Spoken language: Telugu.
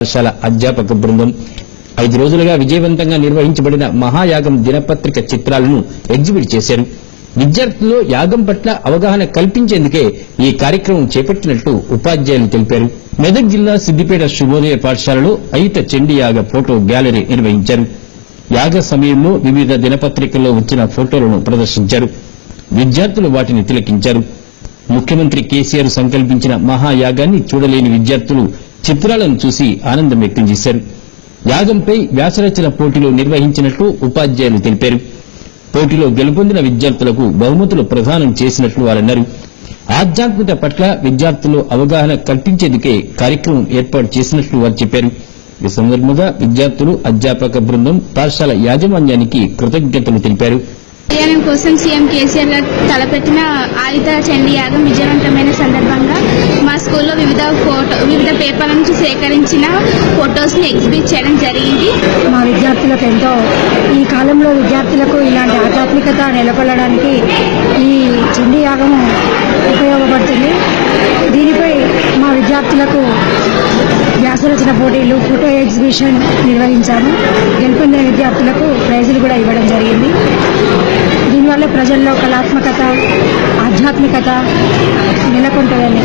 పాఠశాల అధ్యాపక బృందం 5 రోజులుగా విజయవంతంగా నిర్వహించబడిన మహాయాగం దినపత్రిక చిత్రాలను ఎగ్జిబిట్ చేశారు. విద్యార్థుల్లో యాగం పట్ల అవగాహన కల్పించేందుకే ఈ కార్యక్రమం చేపట్టినట్లు ఉపాధ్యాయులు తెలిపారు. మెదక్ జిల్లా సిద్దిపేట శుభోదయ పాఠశాలలో అయుత చండీ యాగ ఫోటో గ్యాలరీ నిర్వహించారు. యాగ సమయంలో వివిధ దినపత్రికల్లో వచ్చిన ఫోటోలను ప్రదర్శించారు. విద్యార్థులు వాటిని తిలకించారు. ముఖ్యమంత్రి కేసీఆర్ సంకల్పించిన మహాయాగాన్ని చూడలేని విద్యార్థులు చిత్రాలను చూసి ఆనందం వ్యక్తం చేశారు. యాగంపై వ్యాసరచన పోటీలు నిర్వహించినట్లు ఉపాధ్యాయులు తెలిపారు. పోటీలో గెలుపొందిన విద్యార్థులకు బహుమతులు ప్రదానం చేసినట్లు వారన్నారు. ఆధ్యాత్మికత పట్ల విద్యార్థుల్లో అవగాహన కల్పించేందుకే కార్యక్రమం ఏర్పాటు చేసినట్లు వారు చెప్పారు. ఈ సందర్భంగా విద్యార్థులు అధ్యాపక బృందం పాఠశాల యాజమాన్యానికి కృతజ్ఞతలు తెలిపారు. కళ్యాణం కోసం సీఎం కేసీఆర్ గారు తలపెట్టిన ఆయుధ చండీ యాగం విజయవంతమైన సందర్భంగా మా స్కూల్లో వివిధ పేపర్ల నుంచి సేకరించిన ఫొటోస్ ని ఎగ్జిబిట్ చేయడం జరిగింది. మా విద్యార్థులకు ఎంతో ఈ కాలంలో విద్యార్థులకు ఇలాంటి ఆధ్యాత్మికత నెలకొల్లడానికి ఈ చండీ యాగము ఉపయోగపడుతుంది. దీనిపై మా విద్యార్థులకు వ్యాసరచన పోటీలు, ఫోటో ఎగ్జిబిషన్ నిర్వహించాము. గెలుపొందిన విద్యార్థులకు ప్రైజులు కూడా ఇవ్వడం జరిగింది. దీనివల్ల ప్రజల్లో కళాత్మకత, ఆధ్యాత్మికత నెలకొంటుందని